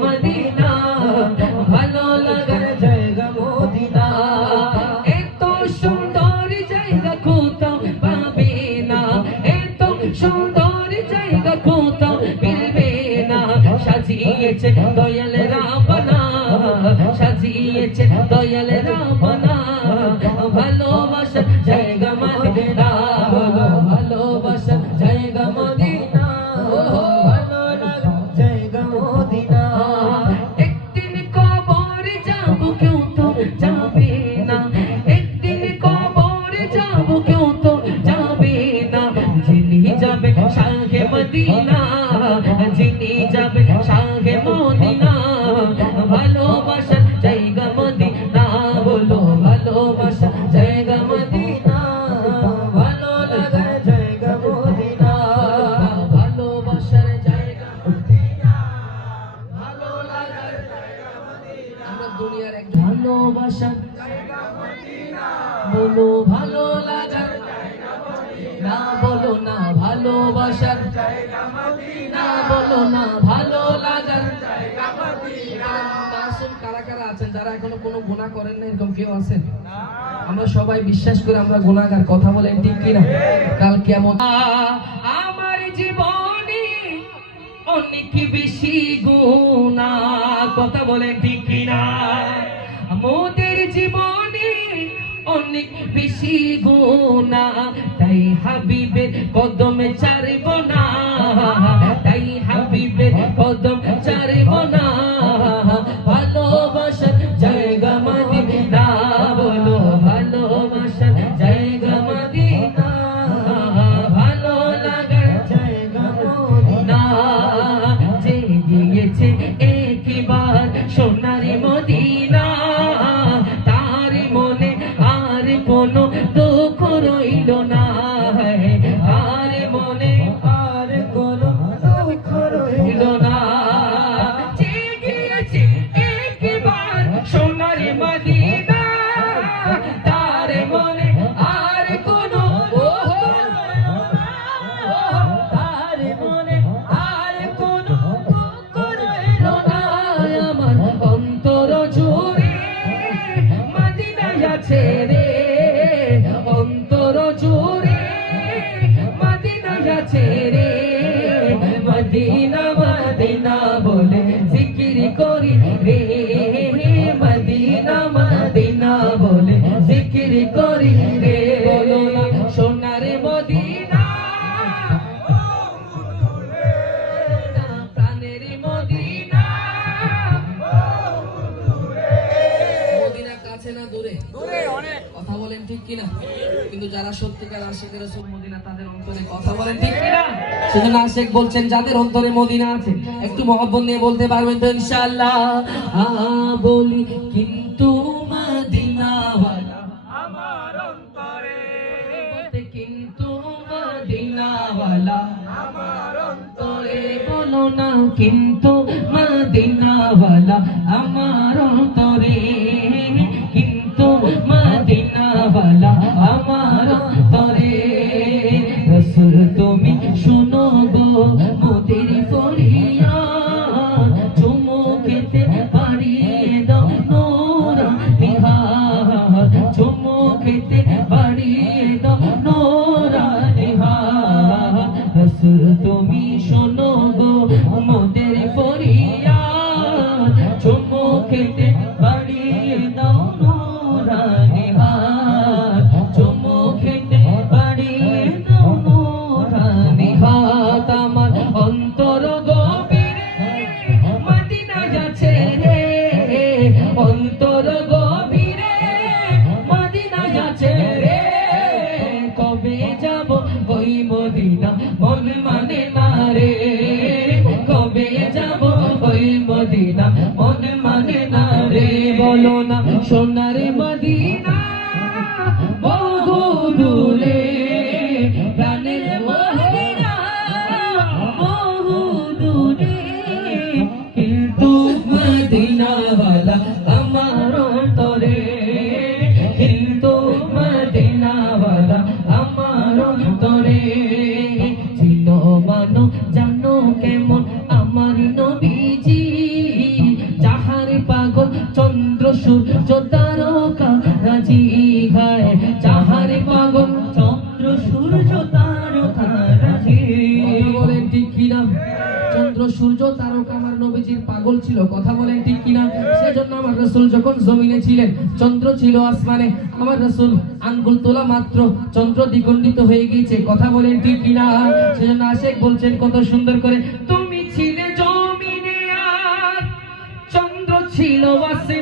Medina, ভালো লাগার জায়গা মদিনা। এত সুন্দর জায়গা কোথাও পাবে না, এত সুন্দর জায়গা কোথাও মিলবে না। সাজিয়েছে দয়াল রাবনা সাজিয়েছে দয়াল রাবনা ভালোবাসার মদিনা। যিনি যাবে শাহে মদিনা। ভালোবাসার জায়গা মদিনা বলো ভালোবাসার জায়গা মদিনা। ভালো লাগার ভালোবাসা বলো, ভালো লাগার না বলো না না বলো না ভালো লাগার আসুন কারা কারা আছেন? যারা এখনও কোনো গুনাহ করেন না এরকম কেউ আছেন? আমরা সবাই বিশ্বাস করে আমরা গুনাহগার কথা বলেন ঠিক কিনা? কাল কেমন? আমার জীবনে অনেক বেশি গুণা কথা বলেন ঠিক কিনা? মোদের জীবনে অনেক বেশি গোনা তাই হাবিবে কদমে চারিব না তাই হাবিবে কদম চারিব না। কোনো দুঃখ করি রে ঠিক কিনা? কিন্তু যারা সত্যিকার আশেকের রসুল মদিনা তাদের অন্তরে কথা বলেন ঠিক কিনা? সেজন্য আশেক বলছেন যাদের অন্তরে মদিনা আছে একটু মহব্বত নিয়ে বলতে পারবেন তো ইনশাআল্লাহ। আ বলি কিন্তু মদিনা আমার অন্তরে কিন্তু মদিনাওয়ালা আমার অন্তরে বলো না কিন্তু মদিনাওয়ালা আমার অন্তরে বলো না, সোনার মদিনা, বহু দূরে। প্রাণের মদিনা, বহু দূরে। কিন্তু কিন্তু মদিনাওয়ালা আমার ছিল মানো জানো কেমন আমার নবীজি সূর্য তারকা রাজি গায় যাহার পাগল চন্দ্র সূর্য তারকা রাজি। ঠিক কিনা চন্দ্র সূর্য তারকা আমার নবীজির পাগল ছিল। কথা বলেন ঠিক কিনা সেজন্য আমার রসুল যখন জমিনে ছিলেন, চন্দ্র ছিল আসমানে। আমার রসুল আঙ্গুল তোলা মাত্র। চন্দ্র দ্বিগুণ্ডিত হয়ে গিয়েছে। কথা বলেন ঠিক কিনা সেজন্য আশেক বলছেন কত সুন্দর করে, তুমি ছিলে জমিনে আর চন্দ্র ছিল আসে